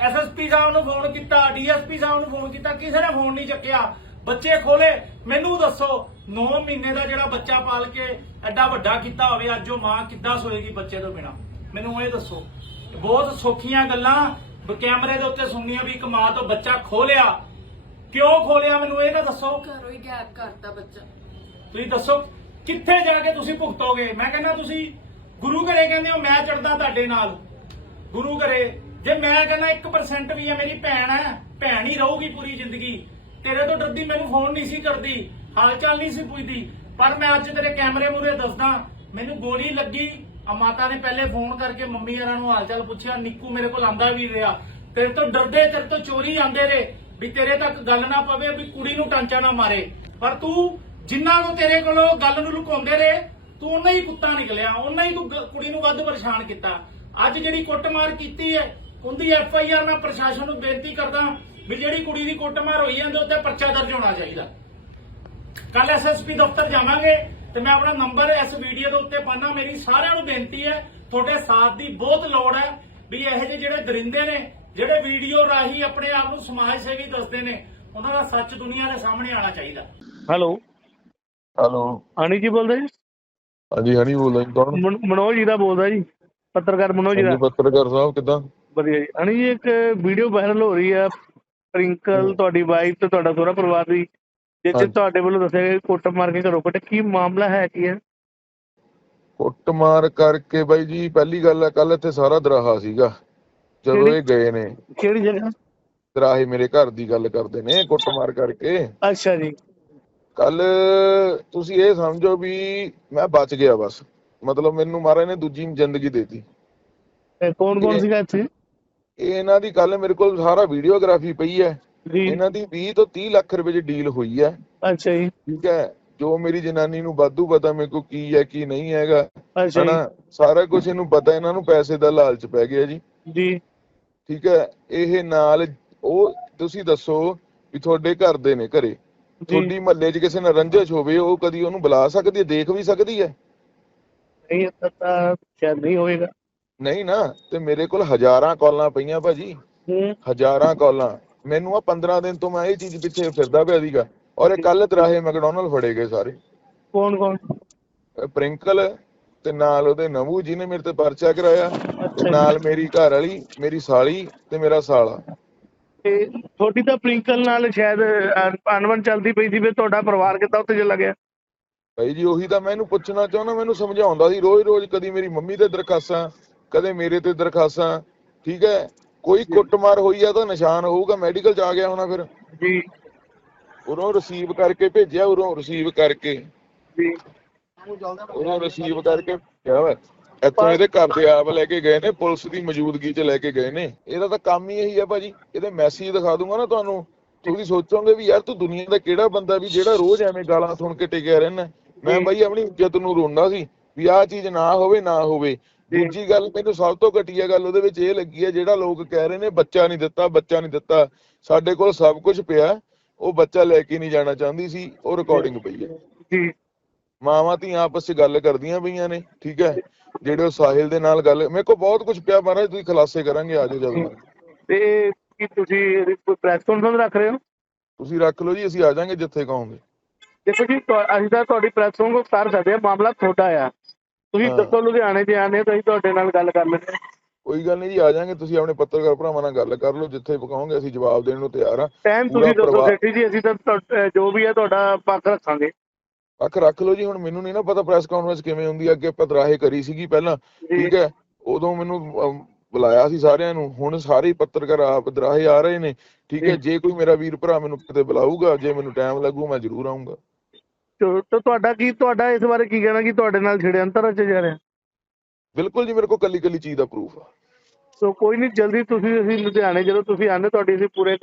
ਐਸਐਸਪੀ ਸਾਹਿਬ ਨੂੰ ਫੋਨ ਕੀਤਾ ਡੀਐਸਪੀ ਸਾਹਿਬ ਨੂੰ ਫੋਨ ਕੀਤਾ, ਕਿਸੇ ਨੇ ਫੋਨ ਨਹੀਂ ਚੱਕਿਆ, ਬੱਚੇ ਖੋਲੇ ਮੈਨੂੰ ਦੱਸੋ 9 ਮਹੀਨੇ ਦਾ ਜਿਹੜਾ ਬੱਚਾ ਪਾਲ ਕੇ ਐਡਾ ਵੱਡਾ ਕੀਤਾ ਹੋਵੇ, ਅੱਜ ਉਹ ਮਾਂ ਕਿੱਦਾਂ ਸੋਏਗੀ ਬੱਚੇ ਤੋਂ ਬਿਨਾ, ਮੈਨੂੰ ਇਹ ਦੱਸੋ। ਬਹੁਤ ਸੌਖੀਆਂ ਗੱਲਾਂ। ਕੈਮਰੇ ਦੇ ਉੱਤੇ ਸੁਣਨੀਆਂ ਵੀ ਇੱਕ ਮਾਂ ਤੋਂ ਬੱਚਾ ਖੋਲਿਆ। ਕਿਉਂ ਖੋਲਿਆ ਮੈਨੂੰ ਇਹ ਤਾਂ ਦੱਸੋ। ਘਰੋਂ ਹੀ ਗਾਇਬ ਕਰਤਾ ਬੱਚਾ। ਤੁਸੀਂ ਦੱਸੋ ਕਿੱਥੇ ਜਾ ਕੇ ਤੁਸੀਂ ਭੁਗਤੋਗੇ? ਮੈਂ ਕਹਿੰਦਾ ਤੁਸੀਂ ਗੁਰੂ ਘਰੇ ਕਹਿੰਦੇ ਹੋ ਮੈਂ ਚੜਦਾ ਤੁਹਾਡੇ ਨਾਲ। ਗੁਰੂ ਘਰੇ ਜੇ ਮੈਂ ਕਹਿੰਦਾ 1% ਵੀ ਹੈ ਮੇਰੀ ਭੈਣ ਹੈ ਭੈਣ ਹੀ ਰਹੂਗੀ ਪੂਰੀ ਜ਼ਿੰਦਗੀ। ਤੇਰੇ ਤੋਂ ਡਰਦੀ ਮੈਨੂੰ ਫੋਨ ਨਹੀਂ ਸੀ ਕਰਦੀ ਹਾਲ ਚਾਲ ਨਹੀਂ ਸੀ ਪੁੱਛਦੀ। ਪਰ ਮੈਂ ਅੱਜ ਤੇਰੇ ਕੈਮਰੇ ਮੂਹਰੇ ਦੱਸਦਾ ਮੈਨੂੰ ਗੋਲੀ ਲੱਗੀ ਆ ਮਾਤਾ ਨੇ ਪਹਿਲੇ ਫੋਨ ਕਰਕੇ ਮੰਮੀ ਹਰਾਂ ਨੂੰ ਹਾਲ ਚਾਲ ਪੁੱਛਿਆ, ਨਿੱਕੂ ਮੇਰੇ ਕੋਲ ਆਂਦਾ ਵੀ ਰਿਹਾ। ਤੇਰੇ ਤੋਂ ਡਰਦੇ, ਤੇਰੇ ਤੋਂ ਚੋਰੀ ਆਂਦੇ ਰਹੇ ਵੀ ਤੇਰੇ ਤੱਕ ਗੱਲ ਨਾ ਪਵੇ ਵੀ ਕੁੜੀ ਨੂੰ ਟਾਂਚਾ ਨਾ ਮਾਰੇ। ਪਰ ਤੂੰ ਜਿੰਨਾ ਨੂੰ ਤੇਰੇ ਕੋਲੋਂ ਗੱਲ ਨੂੰ ਲੁਕਾਉਂਦੇ ਰਹੇ, ਤੂੰ ਉਹਨਾਂ ਹੀ ਕੁੱਤਾ ਨਿਕਲਿਆ, ਉਹਨਾਂ ਹੀ ਤੂੰ ਕੁੜੀ ਨੂੰ ਵੱਧ ਪਰੇਸ਼ਾਨ ਕੀਤਾ। ਅੱਜ ਜਿਹੜੀ ਕੁੱਟਮਾਰ ਕੀਤੀ ਹੈ, ਉਹਦੀ ਐਫ ਆਈ ਆਰ ਮੈਂ ਪ੍ਰਸ਼ਾਸਨ ਨੂੰ ਬੇਨਤੀ ਕਰਦਾ ਵੀ ਜਿਹੜੀ ਕੁੜੀ ਦੀ ਕੁੱਟਮਾਰ ਹੋਈ ਹੈ, ਉਹਦੇ ਉੱਤੇ ਪਰਚਾ ਦਰਜ ਹੋਣਾ ਚਾਹੀਦਾ। ਕੱਲ ਐਸਐਸਪੀ ਦਫ਼ਤਰ ਜਾਵਾਂਗੇ ਤੇ ਮੈਂ ਆਪਣਾ ਨੰਬਰ ਇਸ ਵੀਡੀਓ ਦੇ ਉੱਤੇ ਪਾਣਾ ਮੇਰੀ ਸਾਰਿਆਂ ਨੂੰ ਬੇਨਤੀ ਹੈ ਤੁਹਾਡੇ ਸਾਥ ਦੀ ਬਹੁਤ ਲੋੜ ਹੈ ਵੀ ਇਹੋ ਜਿਹੇ ਜਿਹੜੇ ਦਰਿੰਦੇ ਨੇ ਜਿਹੜੇ ਵੀਡੀਓ ਰਾਹੀਂ ਆਪਣੇ ਆਪ ਨੂੰ ਸਮਾਜ ਸੇਵੀ ਦੱਸਦੇ ਨੇ ਉਹਨਾਂ ਦਾ ਸੱਚ ਦੁਨੀਆ ਦੇ ਸਾਹਮਣੇ ਆਉਣਾ ਚਾਹੀਦਾ। ਹੈਲੋ ਹੈਲੋ ਆਣੀ ਜੀ ਬੋਲਦੇ ਜੀ? ਹਾਂਜੀ ਹਣੀ ਬੋਲਦਾ ਜੀ ਕੌਣ? ਮਨ- ਮਨੋਜ ਜੀ ਦਾ ਬੋਲਦਾ ਜੀ ਪੱਤਰਕਾਰ ਮਨੋਜ ਜੀ ਦਾ। ਪੱਤਰਕਾਰ ਸਾਹਿਬ ਕਿਦਾਂ? ਵਧੀਆ ਜੀ। ਆਣੀ ਜੀ ਇੱਕ ਵੀਡੀਓ ਵਾਇਰਲ ਹੋ ਰਹੀ ਆ ਪ੍ਰਿੰਕਲ ਤੁਹਾਡੀ ਵਾਈਫ ਤੇ ਤੁਹਾਡਾ ਸਹੁਰਾ ਪਰਿਵਾਰ ਦੀ। ਹਾਂਜੀ। ਤੁਹਾਡੇ ਵੱਲੋਂ ਦੱਸਿਆ ਗਿਆ ਕਿ ਕੁੱਟ ਮਾਰ ਕੇ ਘਰੋਂ ਕੱਢੇ ਕੀ ਮਾਮਲਾ ਹੈ ਕੀ ਹੈ? ਕੁੱਟਮਾਰ ਕਰਕੇ ਬਾਈ ਜੀ ਪਹਿਲੀ ਗੱਲ ਹੈ ਕੱਲ ਇੱਥੇ ਸਾਰਾ ਦਰਾਹਾ ਸੀਗਾ। ਜਦੋਂ? ਇਹ ਗਏ ਨੇ। ਕਿਹੜੀ ਜਗ੍ਹਾ? ਦਰਾਹੇ ਮੇਰੇ ਘਰ ਦੀ ਗੱਲ ਕਰਦੇ ਨੇ ਕੁੱਟਮਾਰ ਕਰਕੇ। ਅੱਛਾ ਜੀ। ਕੱਲ ਤੁਸੀਂ ਇਹ ਸਮਝੋ ਵੀ ਮੈਂ ਬਚ ਗਿਆ ਬਸ। ਮਤਲਬ ਮੈਨੂੰ ਮਹਾਰਾਜ ਨੇ ਦੂਜੀ ਜ਼ਿੰਦਗੀ ਦੇਤੀ। ਕੌਣ ਕੌਣ ਸੀਗਾ ਇੱਥੇ? ਇਹ ਇਹਨਾਂ ਦੀ ਕੱਲ ਮੇਰੇ ਕੋਲ ਸਾਰਾ ਵੀਡੀਓਗ੍ਰਾਫੀ ਪਈ ਹੈ। ਜੀ। ਇਹਨਾਂ ਦੀ 20 ਤੋਂ 30 ਲੱਖ ਰੁਪਏ ਦੀ ਡੀਲ ਹੋਈ ਹੈ। ਅੱਛਾ ਜੀ। ਠੀਕ ਹੈ ਜੋ ਮੇਰੀ ਜਨਾਨੀ ਨੂੰ ਵਾਧੂ ਪਤਾ ਮੇਰੇ ਕੋਲ ਕੀ ਹੈ ਕੀ ਨਹੀਂ ਹੈਗਾ। ਅੱਛਾ ਹਨਾ ਸਾਰਾ ਕੁਝ ਇਹਨੂੰ ਪਤਾ ਇਹਨਾਂ ਨੂੰ ਪੈਸੇ ਦਾ ਲਾਲਚ ਪੈ ਗਿਆ ਜੀ। ਜੀ। ਜੀ ਠੀਕ ਹੈ ਇਹ ਨਾਲ ਉਹ ਤੁਸੀਂ ਦੱਸੋ ਵੀ ਤੁਹਾਡੇ ਘਰ ਦੇ ਨੇ ਘਰੇ। ਤੁਹਾਡੀ ਮਹੱਲੇ 'ਚ ਕਿਸੇ ਨਾਲ ਰੰਜਿਸ਼ ਹੋਵੇ ਉਹ ਕਦੀ ਉਹਨੂੰ ਬੁਲਾ ਸਕਦੀ ਹੈ ਦੇਖ ਵੀ ਸਕਦੀ ਹੈ? ਨਹੀਂ ਇਹ ਤਾਂ ਸ਼ਾਇਦ ਨਹੀਂ ਹੋਏਗਾ ਨਹੀਂ ਨਾ ਤੇ ਮੇਰੇ ਕੋਲ ਹਜ਼ਾਰਾਂ ਕਾਲਾਂ ਪਈਆਂ ਭਾਜੀ। ਹੂੰ। ਹਜ਼ਾਰਾਂ ਕਾਲਾਂ। ਮੈਨੂੰ ਆ 15 ਦਿਨ ਤੋਂ ਮੈਂ ਇਹ ਚੀਜ਼ ਪਿੱਛੇ ਫਿਰਦਾ ਪਿਆ ਸੀਗਾ। ਔਰ ਇਹ ਕੱਲ ਦਰਾਹੇ ਮੈਕਡੋਨਲਡ ਫੜੇ ਗਏ ਸਾਰੇ। ਕੌਣ ਕੌਣ? ਪ੍ਰਿੰਕਲ ਤੇ ਨਾਲ ਉਹਦੇ ਨਵੂ ਜੀ ਨੇ ਮੇਰੇ ਤੇ ਪਰਚਾ ਕਰਾਇਆ। ਤੇ। ਨਾਲ ਮੇਰੀ ਘਰ ਵਾਲੀ ਮੇਰੀ ਸਾਲੀ ਤੇ ਮੇਰਾ ਸਾਲਾ। ਤੇ ਤੁਹਾਡੀ ਤਾਂ ਪ੍ਰਿੰਕਲ ਨਾਲ ਸ਼ਾਇਦ ਅਣਬਣ ਚੱਲਦੀ ਪਈ ਸੀ ਵੀ ਤੁਹਾਡਾ ਪਰਿਵਾਰ ਕਿੱਦਾਂ ਉੱਥੇ ਚਲਾ ਗਿਆ? ਭਾਈ ਜੀ ਉਹੀ ਤਾਂ ਮੈਂ ਇਹਨੂੰ ਪੁੱਛਣਾ ਚਾਹੁੰਦਾ ਮੈਨੂੰ ਸਮਝਾਉਂਦਾ ਸੀ। ਰੋਜ਼-ਰੋਜ਼ ਕਦੀ ਮੇਰੀ ਮੰਮੀ ਤੇ ਦਰਖਾਸਤਾਂ ਕਦੇ ਮੇਰੇ ਤੇ ਦਰਖਾਸਤਾਂ ਠੀਕ ਹੈ? ਕੋਈ ਕੁੱਟਮਾਰ ਹੋਈ ਆ ਤਾਂ ਨਿਸ਼ਾਨ ਹੋਊਗਾ ਮੈਡੀਕਲ ਚ ਆ ਗਿਆ ਹੋਣਾ ਫਿਰ। ਜੀ। ਉਰੋਂ ਰਿਸੀਵ ਕਰਕੇ ਭੇਜਿਆ ਉਰੋਂ ਰਿਸੀਵ ਕਰਕੇ। ਜੀ। ਉਰੋਂ ਰਿਸੀਵ ਕਰਕੇ ਕਿਹਾ ਵਾ ਇੱਥੋਂ ਇਹਦੇ ਘਰ ਦੇ ਆਪ ਲੈ ਕੇ ਗਏ ਨੇ ਪੁਲਿਸ ਦੀ ਮੌਜੂਦਗੀ 'ਚ ਲੈ ਕੇ ਗਏ ਨੇ। ਇਹਦਾ ਤਾਂ ਕੰਮ ਹੀ ਇਹੀ ਆ ਭਾਜੀ ਇਹਦੇ ਮੈਸੇਜ ਦਿਖਾ ਦੂੰਗਾ ਨਾ ਤੁਹਾਨੂੰ। ਤੁਸੀਂ ਸੋਚੋਗੇ ਵੀ ਯਾਰ ਤੂੰ ਦੁਨੀਆ ਦਾ ਕਿਹੜਾ ਬੰਦਾ ਵੀ ਜਿਹੜਾ ਰੋਜ਼ ਐਵੇਂ ਗਾਲਾਂ ਸੁਣ ਕੇ ਟਿਕਿਆ ਰਹਿਣਾ ਮੈਂ ਜੀ। ਬਾਈ ਆਪਣੀ ਇੱਜ਼ਤ ਨੂੰ ਰੋਂਦਾ ਸੀ ਵੀ ਆਹ ਚੀਜ਼ ਨਾ ਹੋਵੇ ਨਾ ਹੋਵੇ। ਜੀ। ਦੂਜੀ ਗੱਲ ਮੈਨੂੰ ਸਭ ਤੋਂ ਘਟੀਆ ਗੱਲ ਉਹਦੇ ਵਿੱਚ ਇਹ ਲੱਗੀ ਹੈ ਜਿਹੜਾ ਲੋਕ ਕਹਿ ਰਹੇ ਨੇ ਬੱਚਾ ਨਹੀਂ ਦਿੱਤਾ ਬੱਚਾ ਨਹੀਂ ਦਿੱਤਾ ਸਾਡੇ ਕੋਲ ਸਭ ਕੁਝ ਪਿਆ ਉਹ ਬੱਚਾ ਲੈ ਕੇ ਨਹੀਂ ਜਾਣਾ ਚਾਹੁੰਦੀ ਸੀ ਉਹ ਰਿਕਾਰਡਿੰਗ ਪਈ ਹੈ। ਜੀ। ਮਾਵਾਂ ਧੀਆਂ ਆਪਸ 'ਚ ਗੱਲ ਕਰਦੀਆਂ ਪਈਆਂ ਨੇ ਠੀਕ ਹੈ ਜਿਹੜੇ ਉਹ ਸਾਹਿਲ ਦੇ ਨਾਲ ਗੱਲ ਮੇਰੇ ਕੋਲ ਬਹੁਤ ਕੁਝ ਪਿਆ ਮਹਾਰਾਜ ਤੁਸੀਂ ਖੁਲਾਸੇ ਕਰਾਂਗੇ ਆਜੋ ਜਲਦੀ ਤੇ ਕੀ ਤੁਸੀਂ ਪ੍ਰੈਸ ਕਾਨਫਰੰਸ ਰੱਖ ਰਹੇ ਹੋ? ਤੁਸੀਂ ਰੱਖ ਲਓ ਜੀ ਅਸੀਂ ਆ ਜਾਾਂਗੇ ਜਿੱਥੇ ਕਹੋਗੇ। ਦੇਖੋ ਜੀ ਅਸੀਂ ਤਾਂ ਤੁਹਾਡੀ ਪ੍ਰੈਸ ਨੂੰ ਕਰ ਸਕਦੇ ਹਾਂ ਮਾਮਲਾ ਤੁਹਾਡਾ ਆ। ਤੁਸੀਂ। ਦੱਸੋ ਲੁਧਿਆਣੇ ਜੇ ਆਨੇ ਤਾਂ ਅਸੀਂ ਤੁਹਾਡੇ ਨਾਲ ਗੱਲ ਕਰ ਲੈਂਦੇ ਹਾਂ। ਕੋਈ ਗੱਲ ਨਹੀਂ ਜੀ ਆ ਜਾਾਂਗੇ ਤੁਸੀਂ ਆਪਣੇ ਪੱਤਰਕਾਰ ਭਰਾਵਾਂ ਨਾਲ ਗੱਲ ਕਰ ਲਓ ਜਿੱਥੇ ਕਹੋਗੇ ਅਸੀਂ ਜਵਾਬ ਦੇਣ ਨੂੰ ਤਿਆਰ ਆ ਟਾਈਮ ਤੁਸੀਂ ਦੱਸੋ ਸੇਠੀ ਜੀ ਅਸੀਂ ਤਾਂ ਜੋ ਵੀ ਹੈ ਤੁਹਾਡਾ ਪੱਖ ਰੱਖਾਂਗੇ। ਅੱਖ ਰੱਖ ਲਓ ਜੀ ਹੁਣ ਮੈਨੂੰ ਨਹੀਂ ਨਾ ਪਤਾ ਪ੍ਰੈਸ ਕਾਨਫਰੰਸ ਕਿਵੇਂ ਹੁੰਦੀ ਅੱਗੇ ਪਤਰਾਹੇ ਕਰੀ ਸੀਗੀ ਪਹਿਲਾਂ ਠੀਕ ਹੈ? ਉਦੋਂ ਮੈਨੂੰ ਬੁਲਾਇਆ ਸੀ ਸਾਰਿਆਂ ਨੂੰ ਹੁਣ ਸਾਰੇ ਪੱਤਰਕਾਰ ਆਪ ਦਰਾਹੇ ਆ ਰਹੇ ਨੇ ਠੀਕ ਹੈ? ਜੀ। ਜੇ ਕੋਈ ਮੇਰਾ ਵੀਰ ਭਰਾ ਮੈਨੂੰ ਕਿਤੇ ਬੁਲਾਊਗਾ ਜੇ ਮੈਨੂੰ ਟਾਈਮ ਲੱਗੂ ਮੈਂ ਜ਼ਰੂਰ ਆਉਂਗਾ ਤੋ ਤੁਹਾਡਾ ਕੀ ਤੁਹਾਡਾ ਇਸ ਬਾਰੇ ਕੀ ਕਹਿਣਾ ਕਿ ਤੁਹਾਡੇ ਨਾਲ ਛੜਿਅੰਤਰ ਰਚ ਜਾ ਰਿਹਾ ਬਿਲਕੁਲ ਜੀ ਮੇਰੇ ਕੋਲ ਕੱਲੀ ਕੱਲੀ ਚੀਜ਼ ਦਾ ਪ੍ਰੂਫ ਆ। ਸੋ ਕੋਈ ਨਹੀਂ ਜਲਦੀ ਤੁਸੀਂ ਅਸੀਂ ਲੁਧਿਆਣੇ ਜਦੋਂ ਤੁਸੀਂ ਆਨੇ ਤੁਹਾਡੀ ਅਸੀਂ ਪੂਰੇ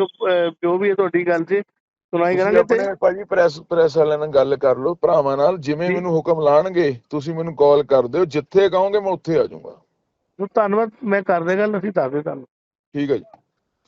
ਜੋ ਵੀ ਹੈ ਤੁਹਾਡੀ ਗੱਲ 'ਚ ਸੁਣਾਈ ਕਰਾਂਗੇ ਤੇ ਭਾਜੀ ਪ੍ਰੈਸ ਪ੍ਰੈਸ ਵਾਲਿਆਂ ਨਾਲ ਗੱਲ ਕਰ ਲਓ ਭਰਾਵਾਂ ਨਾਲ ਜਿਵੇਂ। ਮੈਨੂੰ ਹੁਕਮ ਲਾਣਗੇ ਤੁਸੀਂ ਮੈਨੂੰ ਕਾਲ ਕਰ ਦਿਓ ਜਿੱਥੇ ਕਹੋਗੇ ਮੈਂ ਉੱਥੇ ਆ ਜਾਊਂਗਾ। ਧੰਨਵਾਦ ਮੈਂ ਕਰਦੇ ਗੱਲ ਅਸੀਂ ਦੱਸਦੇ ਤੁਹਾਨੂੰ। ਠੀਕ ਹੈ ਜੀ।